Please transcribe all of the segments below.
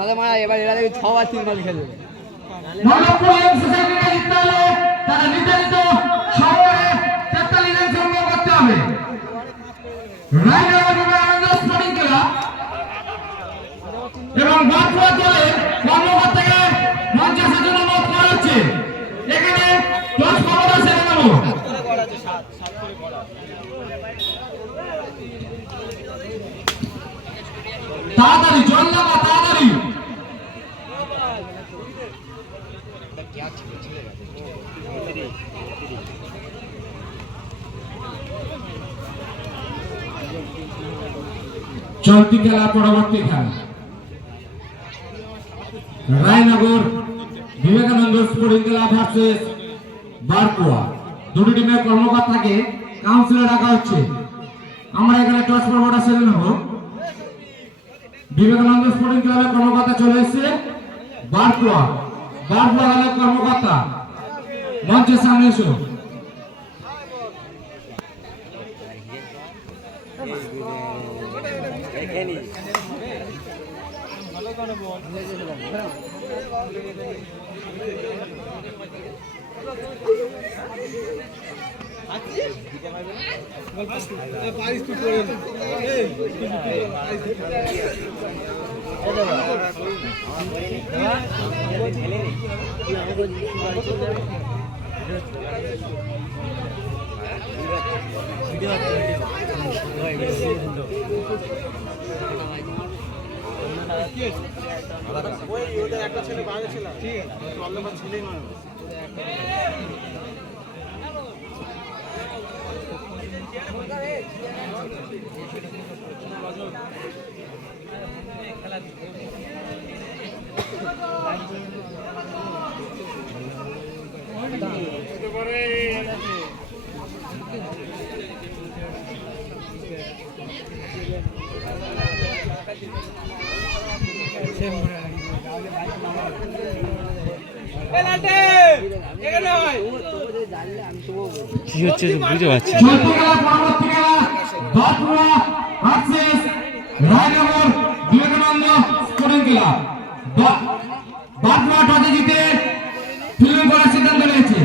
আমাদের মারা এবার এরা দেখি 6 বার 3 বার খেলবে। মল্লপুর এম সোসাইটিকে জিততে হলে তারা নির্ধারিত শহরে 43 রান সংগ্রহ করতে হবে। রায়নগর বিবেকানন্দ স্পোর্টিং ক্লাব এবং বাঁকুড়া দলের কর্মকর্তাকে মঞ্চে আসার জন্য অনুরোধ করা হচ্ছে। এখানে 10 ক্ষমতা সেরে নেব। তাড়াতাড়ি জল লাগা, তাড়াতাড়ি। চলতি খেলা পরবর্তী খেলা Raynagar Vivekananda Sporting Club versus Barkua. দুটি টিমের কর্মকর্তাকে কাউন্সিলে ডাকা হচ্ছে। আমরা এখানে টস পর্বটা সেরে নেব। বিবেকানন্দ স্পোর্টিং ক্লাবের কর্মকর্তা চলে এসেছে। বারকুয়া দলের কর্মকর্তা মঞ্চের সামনে এসো। একটা ছেলে বাইরে ছিল, ঠিক আছে ছেলেই নয়। কি হচ্ছে বুঝতে পারছি রায়নগর বিবেকানন্দ স্পোর্টিং ক্লাব বারকুয়া টসে জিতে ফিল্ডিং করার সিদ্ধান্ত নিয়েছে।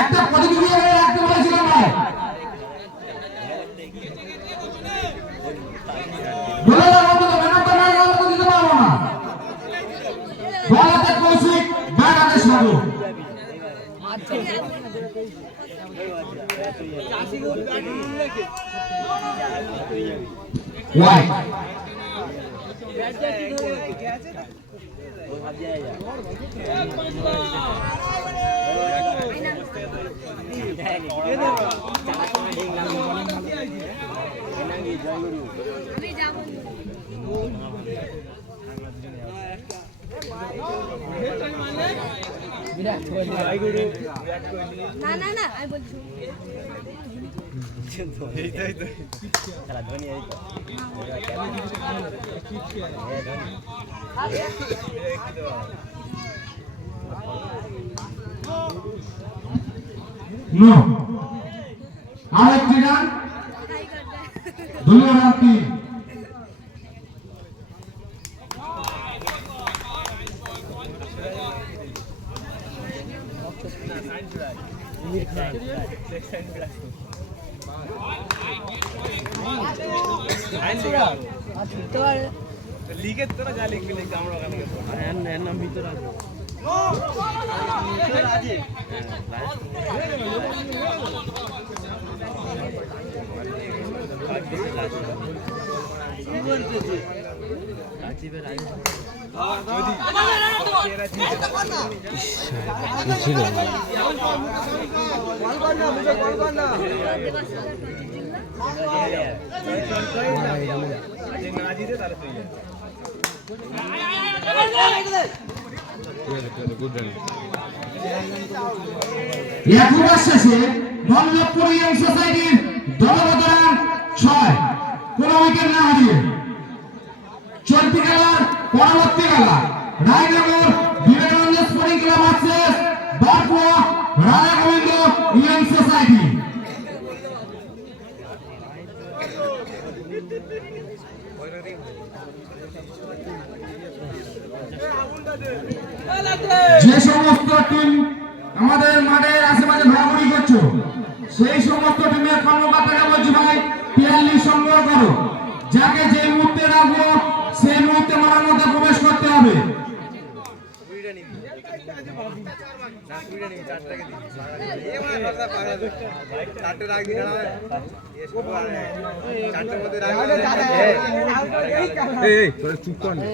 একটা পজিটিভ রাখতে বলেছিলাম ভাই, বলে দাও ম্যানটা নাই গেলে তো দিতে পারবো না। বলাতে কৌশিক ব্যাটাতে সাধু ওয়াই না না না আমি বলছি নো আরেকটি গান দুনিয়া রাত্রি লিখে তোরা যা লিখবি লিখতে আমরা ওখানে নাম ভিতরে আছে না জিতে তাহলে তুই যা। এখনকার শেষে মল্লপুর ইয়ং সোসাইটির দলগত রান 6, কোন উইকেট না হারিয়ে। চলতি খেলার পরবর্তী খেলা Raynagar Vivekananda Sporting Club versus Barkua Radha Gobinda Young Society. যে সমস্ত টিম আমাদের মাঠের আশেপাশে ঘোরাঘুরি করছো সেই সমস্ত টিমের কর্মকর্তাকে বলছি ভাই পিয়ালি সংগ্রহ করো, যাকে যে মুহূর্তে রাখবো সেই মুহূর্তে মাঠের মধ্যে প্রবেশ করতে হবে। চুপ কর না।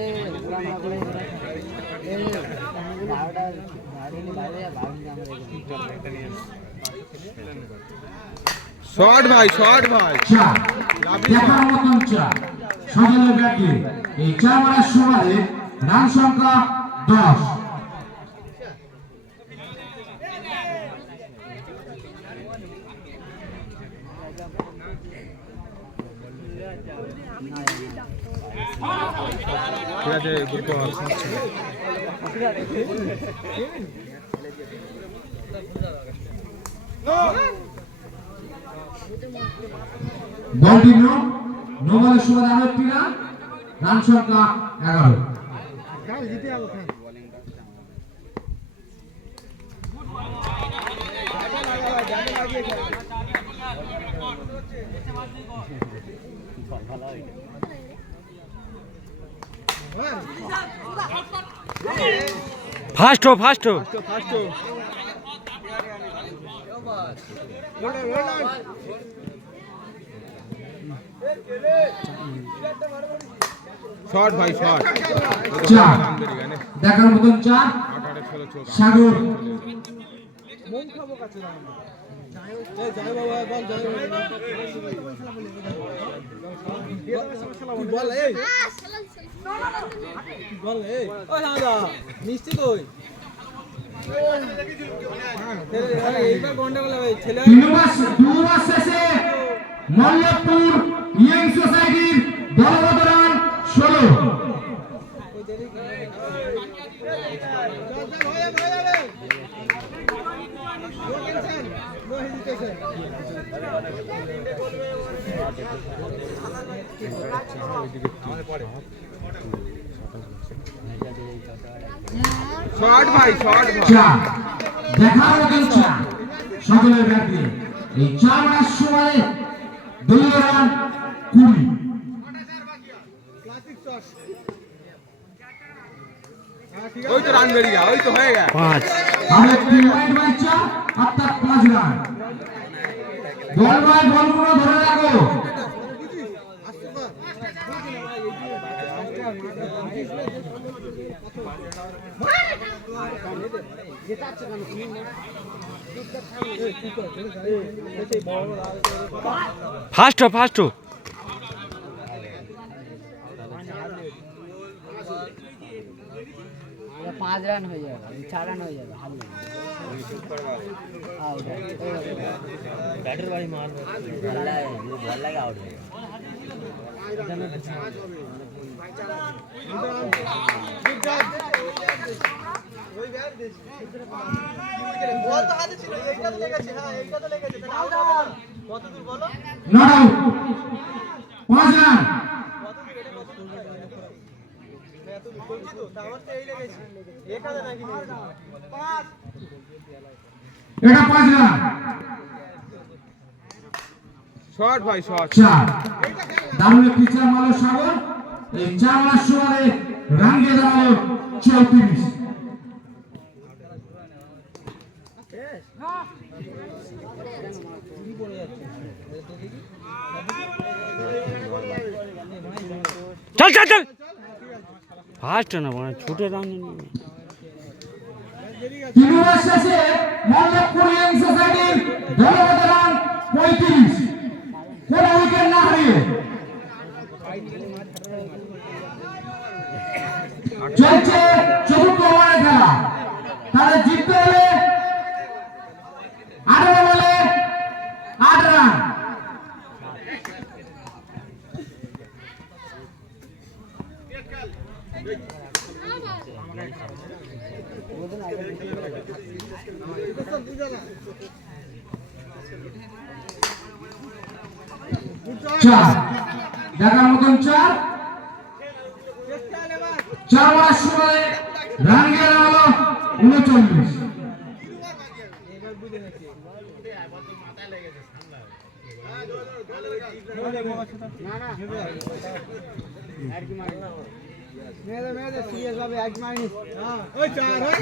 শর্ট ভাই, শর্ট ভাই, দেখার মতন চা সজলের ব্যাটে এই 4 ওভারের সময়ে রান সংখ্যা 10। ঠিক আছে গুড বল। বলটি নো বলের সময় আরো একটি রান, রান সংখ্যা 11। ফাস্ট হো ফাস্ট হো। শর্ট ভাই, শর্ট। চার দেখার মতন চা সাগর। দুবার শেষে মল্লপুর ইয়ং সোসাইটির দলগত রান 16। শর্ট ভাই, শর্ট ভাই। চা দেখার মতন চা সকলের ব্যাটে এই 4 ওভারের সময়ে দলীয় রান 20। ওই তো রান বেরিয়ে ওই তো হয়ে গেল 5। আর একটি ওয়াইড বাই চা অর্থাৎ 5 রান। বল বাই বলগুলো ধরে রাখো। ফাস্ট হো ফাস্ট হো। 5 রান হয়ে যাবে, 4 রান হয়ে যাবে। ব্যাটের বাড়ি মার বল লাগে আউট হয়ে নট আউট 5 রান। এটা 5 রান। শর্ট ভাই, শর্ট। 4 দারুণ একটি চার মারল সাগর। এই 4 ওভার সময়ে রান দিয়ে দাঁড়ালো 34। चल चल चल फास्ट है ना बड़ा छोटे रान 3 ওভার শেষে মল্লপুর ইয়ং সোসাইটির দলগত রান 35। কোন চার দেখার মতন চার মাস সময় রান গেল হলো 39।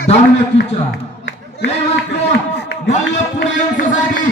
দারুণ একটি চার। এইমাত্র মল্লপুর ইয়ং সোসাইটি